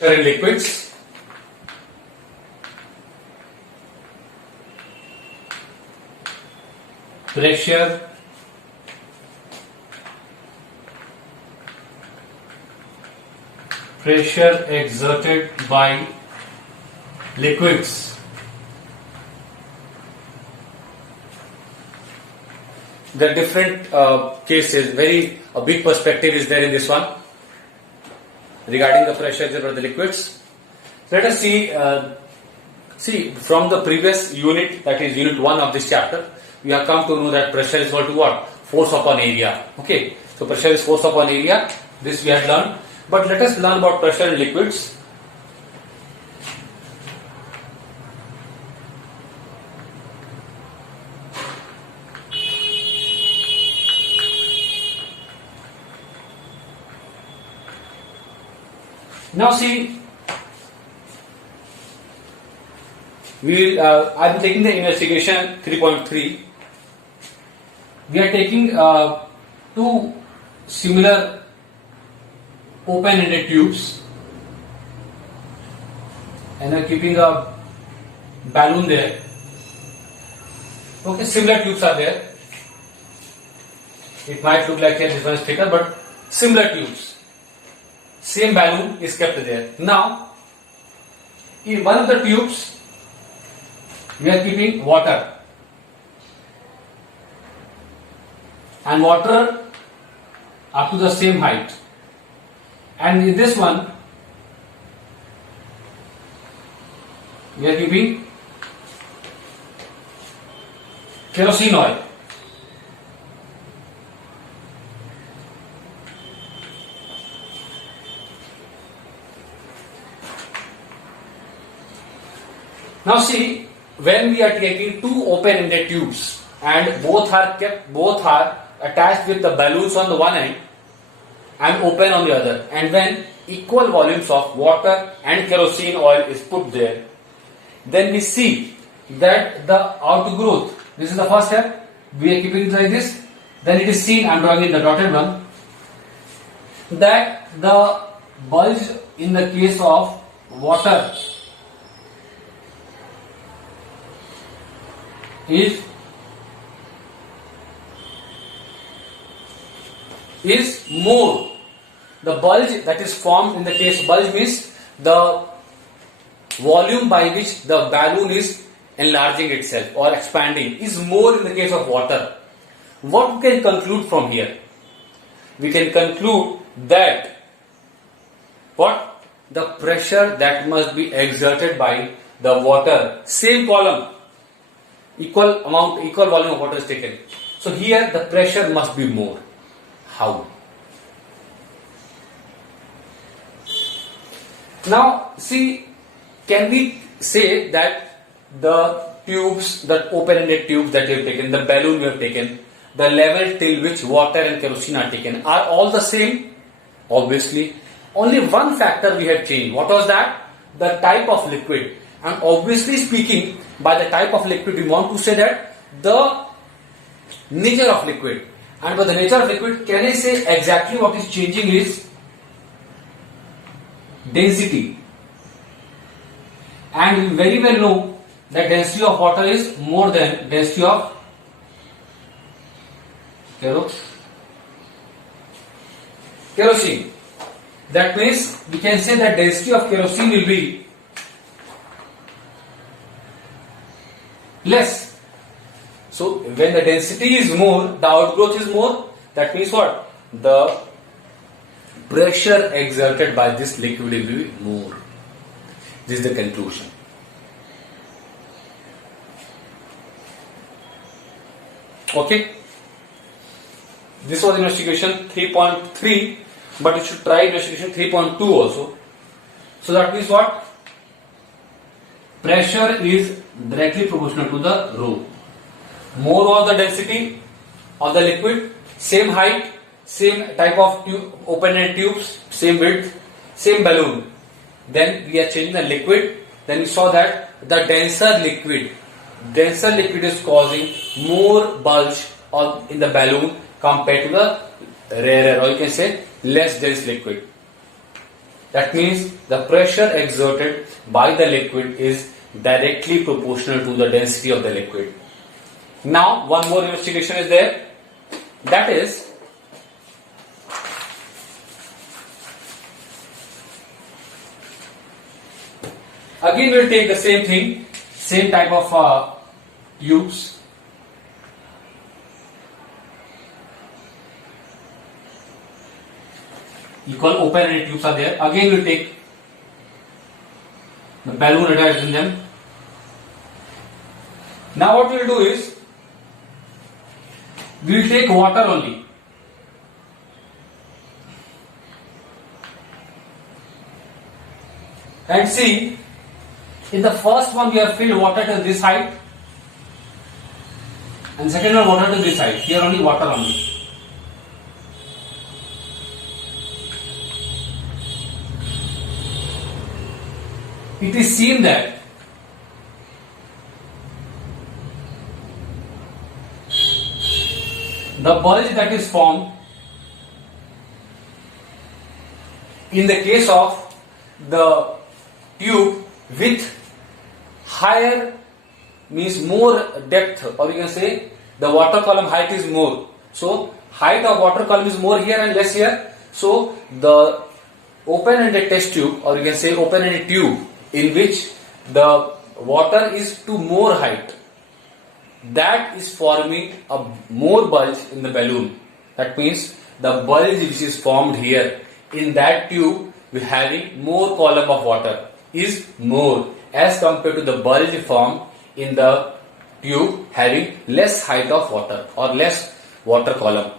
in liquids. Pressure exerted by liquids. The different cases, a big perspective is there in this one regarding the pressure exerted by the liquids. Let us see from the previous unit, that is unit 1 of this chapter, we have come to know that pressure is equal to what? Force upon area. Okay, so pressure is force upon area. This we had learned. But let us learn about pressure in liquids. Now see, I am taking the investigation 3.3. We are taking two similar open-ended tubes and are keeping a balloon there. Okay, similar tubes are there. It might look like this one is thicker, but similar tubes. Same balloon is kept there. Now, in one of the tubes, we are keeping water. And water up to the same height. And in this one, we are keeping kerosene oil. Now see, when we are taking two open-ended tubes and both are attached with the balloons on the one end and open on the other, and when equal volumes of water and kerosene oil is put there, then we see that the outgrowth, this is the first step, we are keeping it like this, then it is seen, I am drawing in the dotted one, that the bulge in the case of water is more. The bulge that is formed in the case, bulge means the volume by which the balloon is enlarging itself or expanding, is more in the case of water. What we can conclude from here? We can conclude that what? The pressure that must be exerted by the water, same column, equal volume of water is taken. So here the pressure must be more. How? Now see, can we say that the tubes, the open-ended tubes that we have taken, the balloon we have taken, the level till which water and kerosene are taken are all the same? Obviously. Only one factor we have changed. What was that? The type of liquid. And obviously speaking, by the type of liquid we want to say that the nature of liquid. And by the nature of liquid, can I say exactly what is changing is density. And we very well know that density of water is more than density of kerosene. That means we can say that density of kerosene will be less. So when the density is more, the outgrowth is more, that means what? The pressure exerted by this liquid will be more. This is the conclusion. Okay. This was investigation 3.3, but you should try investigation 3.2 also. So that means what? Pressure is directly proportional to the rho. More was the density of the liquid, same height, same type of tube, open-ended tubes, same width, same balloon. Then we are changing the liquid. Then we saw that the denser liquid is causing more bulge in the balloon compared to the rarer, or you can say less dense liquid. That means the pressure exerted by the liquid is directly proportional to the density of the liquid. Now, one more investigation is there. That is, again we'll take the same thing, same type of tubes. Equal open-ended tubes are there. Again we'll take the balloon attached in them. Now what we'll do is, we'll take water only. And see, in the first one we have filled water to this height, and second one water to this height. Here only water only. It is seen that the bulge that is formed in the case of the tube with higher means more depth, or we can say the water column height is more. So height of water column is more here and less here. So the open-ended test tube, or you can say open-ended tube, in which the water is to more height, that is forming a more bulge in the balloon. That means the bulge which is formed here in that tube with having more column of water is more as compared to the bulge formed in the tube having less height of water or less water column.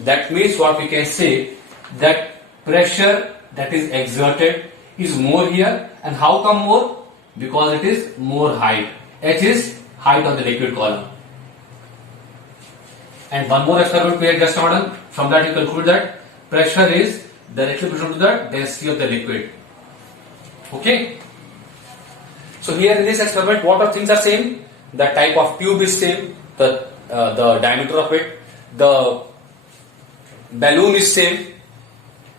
That means what we can say, that pressure that is exerted is more here. And how come more? Because it is more height. H is height of the liquid column. And one more experiment we have just done. From that you conclude that pressure is directly proportional to the density of the liquid. Okay. So here in this experiment, what are things are same? The type of tube is same. The diameter of it. The balloon is same.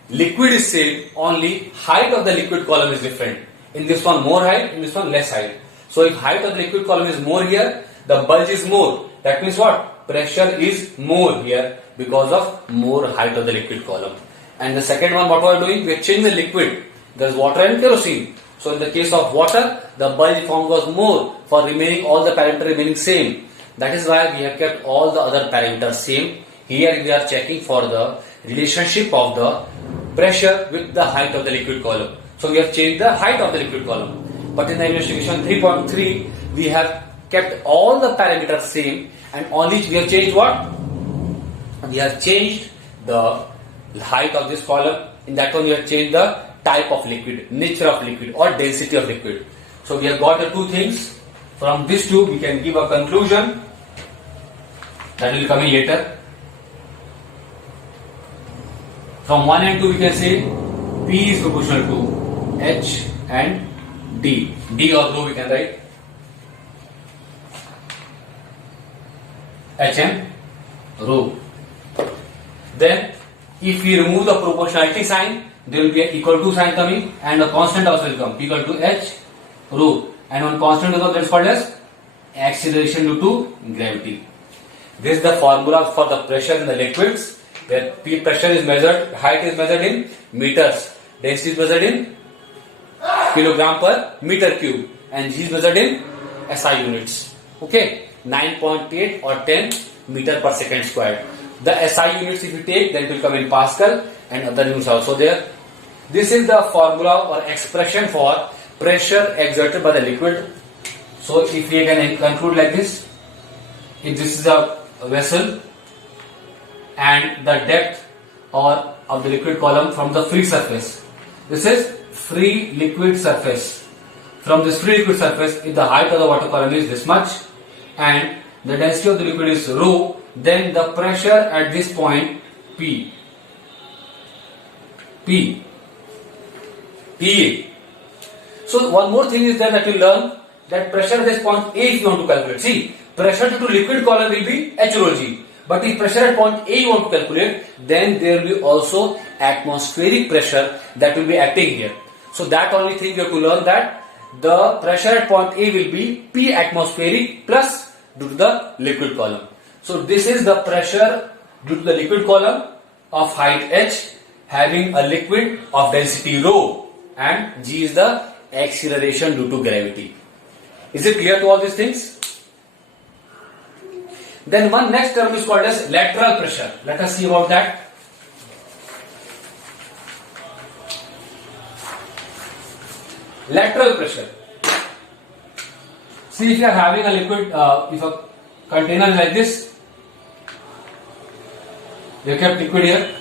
Liquid is same. Only height of the liquid column is different. In this one more height, in this one less height. So if height of the liquid column is more here, the bulge is more. That means what? Pressure is more here because of more height of the liquid column. And the second one, what we are doing? We are changing the liquid. There is water and kerosene. So in the case of water, the bulge form was more for remaining all the parameters remaining same. That is why we have kept all the other parameters same. Here we are checking for the relationship of the pressure with the height of the liquid column. So we have changed the height of the liquid column. But in the investigation 3.3, we have kept all the parameters same, and only we have changed what? We have changed the height of this column. In that one we have changed the type of liquid, nature of liquid or density of liquid. So we have got the two things. From this two we can give a conclusion that will come in later. From 1 and 2 we can say P is proportional to H and D. D or rho we can write. H and rho. Then if we remove the proportionality sign, there will be an equal to sign coming and a constant also will come, P equal to H rho. And one constant will come, that is called as acceleration due to gravity. This is the formula for the pressure in the liquids, where P pressure is measured, height is measured in meters, density is measured in kilogram per meter cube, and G is measured in SI units. Okay, 9.8 or 10 meter per second squared. The SI units if you take, then it will come in Pascal, and other units also there. This is the formula or expression for pressure exerted by the liquid. So if we can conclude like this, if this is a vessel and the depth or of the liquid column from the free surface, this is free liquid surface. From this free liquid surface, if the height of the water column is this much and the density of the liquid is rho, then the pressure at this point P. So one more thing is there that you learn, that pressure at this point A if you want to calculate. See, pressure to liquid column will be H rho G. But if pressure at point A you want to calculate, then there will be also atmospheric pressure that will be acting here. So that only thing you have to learn, that the pressure at point A will be P atmospheric plus due to the liquid column. So this is the pressure due to the liquid column of height h having a liquid of density rho, and G is the acceleration due to gravity. Is it clear to all these things? Then one next term is called as lateral pressure. Let us see about that. Lateral pressure. See, if you are having a liquid, if a container is like this, you kept liquid here.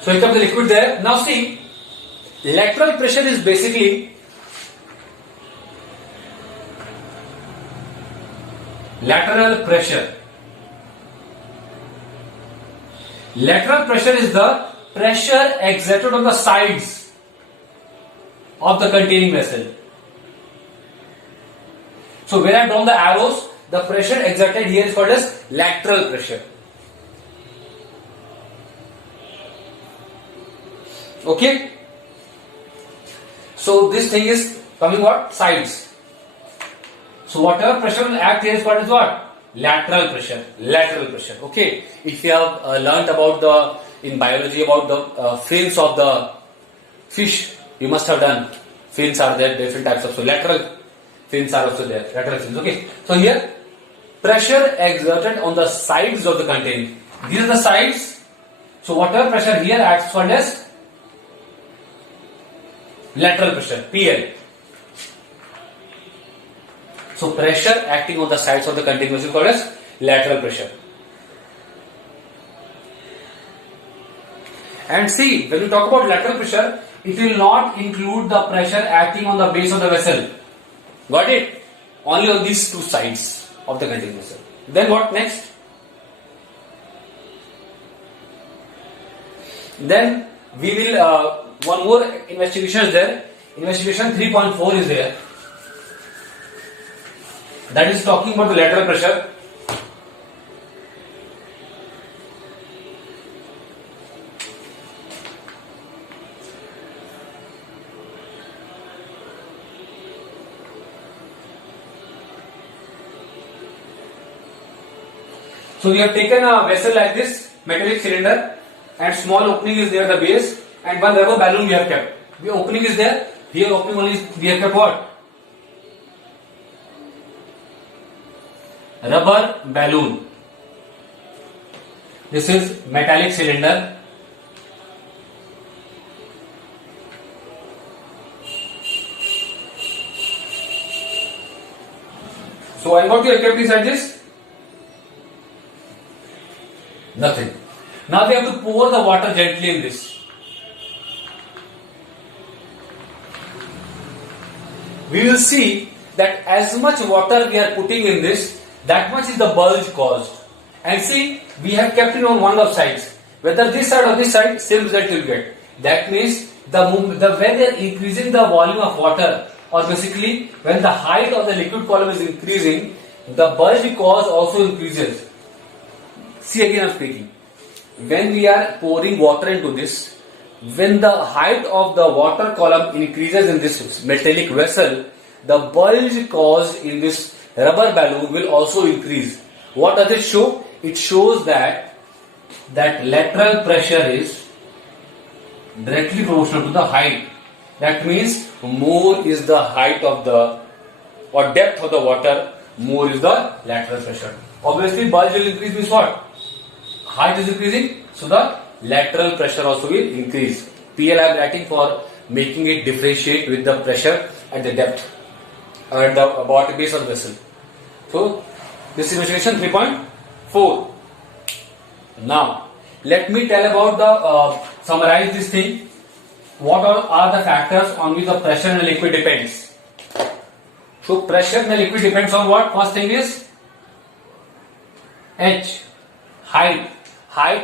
So you kept the liquid there. Now see, lateral pressure is basically lateral pressure. Lateral pressure is the pressure exerted on the sides of the containing vessel. So where I have drawn the arrows, the pressure exerted here is called as lateral pressure. Okay. So this thing is coming what? Sides. So whatever pressure will act here is called as what? Lateral pressure. Lateral pressure. Okay. If you have learnt about in biology about the fins of the fish, you must have done. Fins are there, different types of. So lateral fins are also there. Lateral fins. Okay. So here, pressure exerted on the sides of the container. These are the sides. So whatever pressure here acts called as lateral pressure, PL. So pressure acting on the sides of the container is called as lateral pressure. And see, when you talk about lateral pressure, it will not include the pressure acting on the base of the vessel. Got it? Only on these two sides of the container vessel. Then what next? Then we will, one more investigation is there. Investigation 3.4 is there. That is talking about the lateral pressure. So we have taken a vessel like this, metallic cylinder, and small opening is there at the base, and one rubber balloon we have kept. The opening is there. Here opening only we have kept what? Rubber balloon. This is metallic cylinder. So and what we have kept inside this? Nothing. Now we have to pour the water gently in this. We will see that as much water we are putting in this, that much is the bulge caused. And see, we have kept it on one of sides. Whether this side or this side, same result you will get. That means when they are increasing the volume of water, or basically when the height of the liquid column is increasing, the bulge cause also increases. See, again I am speaking. When we are pouring water into this, when the height of the water column increases in this metallic vessel, the bulge caused in this rubber balloon will also increase. What does it show? It shows that lateral pressure is directly proportional to the height. That means more is the height of the or depth of the water, more is the lateral pressure. Obviously bulge will increase means what? Height is increasing, so the lateral pressure also will increase. PL I am writing for making it differentiate with the pressure at the depth at the bottom base of the vessel. So this is investigation 3.4. Now let me tell about the summarize this thing. What are the factors on which the pressure in a liquid depends? So pressure in a liquid depends on what? First thing is H, height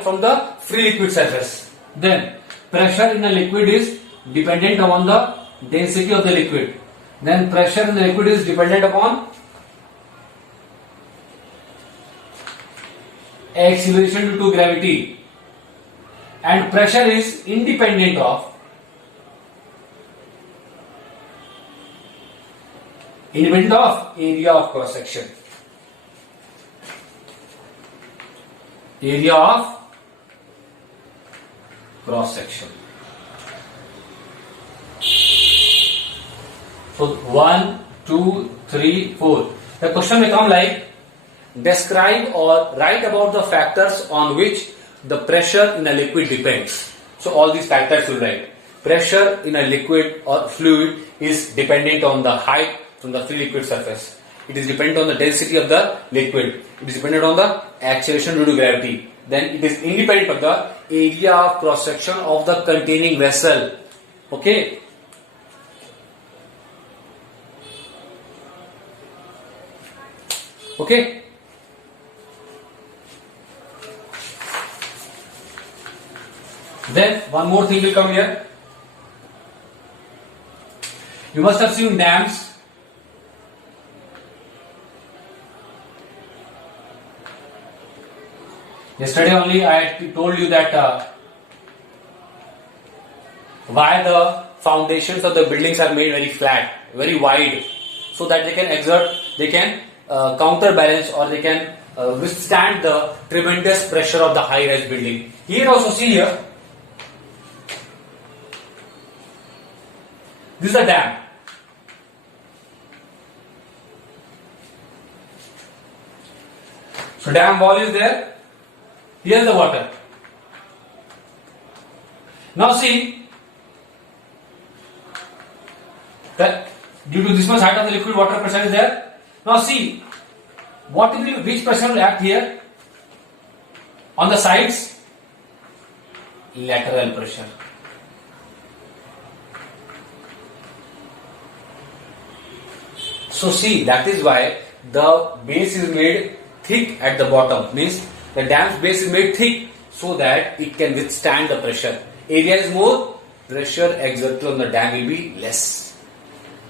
from the free liquid surface. Then pressure in a liquid is dependent upon the density of the liquid. Then pressure in the liquid is dependent upon acceleration due to gravity, and pressure is independent of area of cross section. Area of cross section. So 1, 2, 3, 4. The question may come like, describe or write about the factors on which the pressure in a liquid depends. So all these factors will write. Pressure in a liquid or fluid is dependent on the height from the free liquid surface. It is dependent on the density of the liquid. It is dependent on the acceleration due to gravity. Then it is independent of the area of cross section of the containing vessel. Okay. Okay. Then one more thing will come here. You must have seen dams. Yesterday only I told you that why the foundations of the buildings are made very flat, very wide, so that they can counterbalance, or they can withstand the tremendous pressure of the high-rise building. Here also see here, this is a dam. So dam wall is there. Here is the water. Now see that due to this much height of the liquid, water pressure is there. Now see which pressure will act here on the sides? Lateral pressure. So see, that is why the base is made thick at the bottom, means the dam's base is made thick so that it can withstand the pressure. Area is more, pressure exerted on the dam will be less.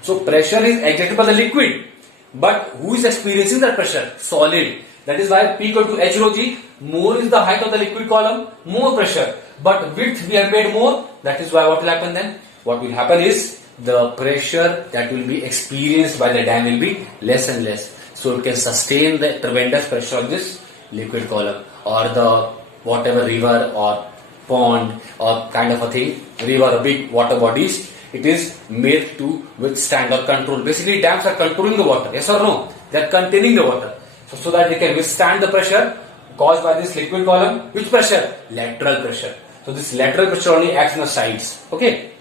So pressure is exerted by the liquid, but who is experiencing that pressure? Solid. That is why P equal to H rho G. More is the height of the liquid column, more pressure. But width we have made more. That is why what will happen then? What will happen is the pressure that will be experienced by the dam will be less and less. So it can sustain the tremendous pressure of this liquid column, or the whatever river or pond or kind of a thing, river or big water bodies, it is made to withstand or control. Basically dams are controlling the water, yes or no? They are containing the water, so that they can withstand the pressure caused by this liquid column. Which pressure? Lateral pressure. So this lateral pressure only acts on the sides. Okay.